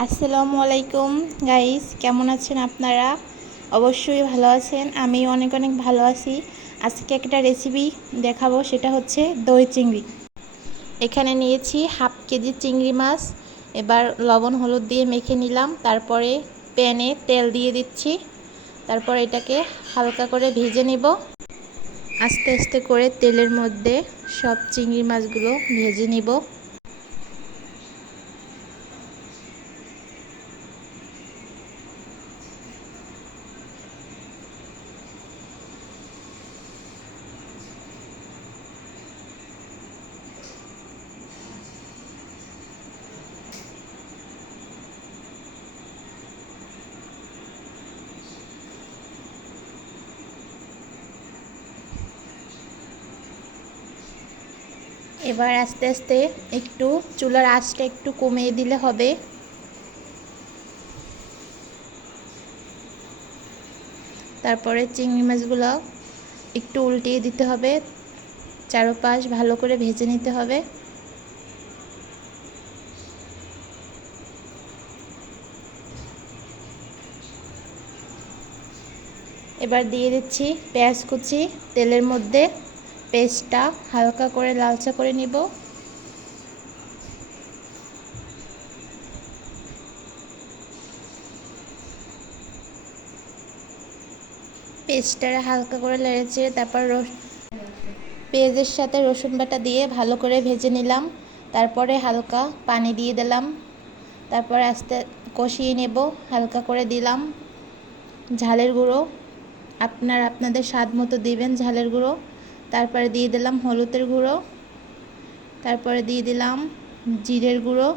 আসসালামু আলাইকুম গাইস, কেমন আছেন আপনারা? অবশ্যই ভালো আছেন। আমি অনেক অনেক ভালো আছি। আজকে একটা রেসিপি দেখাবো, সেটা হচ্ছে দই চিংড়ি। এখানে নিয়েছি হাফ কেজি চিংড়ি মাছ। এবার লবণ হলুদ দিয়ে মেখে নিলাম। তারপরে প্যানে তেল দিয়ে দিচ্ছি। তারপর এটাকে হালকা করে ভেজে নিব। আস্তে আস্তে করে তেলের মধ্যে সব চিংড়ি মাছগুলো ভেজে নিব। এবার আস্তে আস্তে একটু চুলার আঁচটা একটু কমিয়ে দিলে হবে। তারপরে চিংড়ি মাছগুলো একটু উল্টিয়ে দিতে হবে, চারপাশ ভালো করে ভেজে নিতে হবে। এবার দিয়ে দিচ্ছি পেঁয়াজ কুচি তেলের মধ্যে। পেস্টটা হালকা করে লালচা করে নিব। পেস্টটা হালকা করে নেড়েচেড়ে তারপর পেঁয়াজের সাথে রসুন বাটা দিয়ে ভালো করে ভেজে নিলাম। তারপরে হালকা পানি দিয়ে দিলাম। তারপরে আস্তে কষিয়ে নেব। হালকা করে দিলাম ঝালের গুঁড়ো, আপনাদের স্বাদ মতো দিবেন ঝালের গুঁড়ো। তারপরে দিয়ে দিলাম হলুদের গুঁড়ো। তারপরে দিয়ে দিলাম জিরের গুঁড়ো।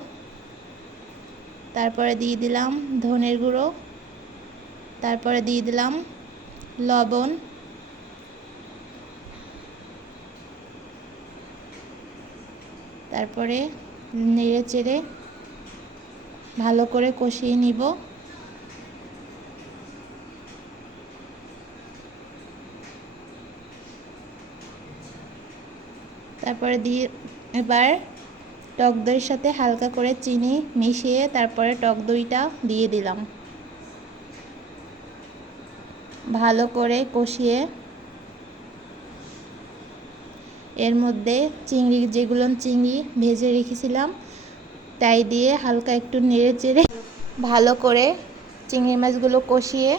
তারপরে দিয়ে দিলাম ধনের গুঁড়ো। তারপরে দিয়ে দিলাম লবণ। তারপরে নেড়ে চেড়ে ভালো করে কষিয়ে নিব। তারপরে দিয়ে এবার টক দইয়ের সাথে হালকা করে চিনি মিশিয়ে তারপরে টক দইটা দিয়ে দিলাম। ভালো করে কষিয়ে এর মধ্যে যেগুলো চিংড়ি ভেজে রেখেছিলাম তাই দিয়ে হালকা একটু নেড়ে চেড়ে ভালো করে চিংড়ি মাছগুলো কষিয়ে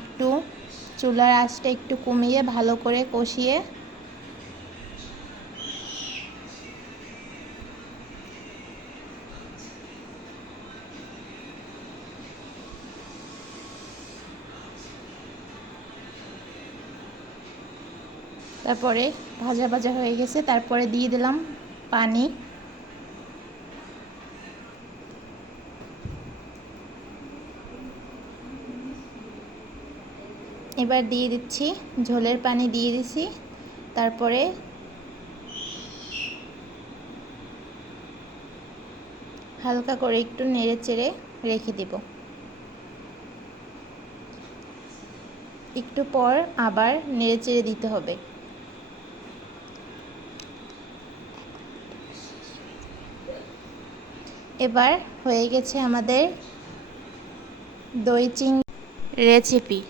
একটু চুলার আঁচটা একটু কমিয়ে ভালো করে কষিয়ে তারপরে ভাজা ভাজা হয়ে গেছে। তারপরে দিয়ে দিলাম পানি। এবার দিয়ে দিচ্ছি ঝোলের পানি দিয়ে দিছি। তারপরে হালকা করে একটু নেড়ে চেড়ে রেখে দেব। একটু পর আবার নেড়ে চেড়ে দিতে হবে। এবার হয়ে গেছে আমাদের দই চিংড়ি রেসিপি।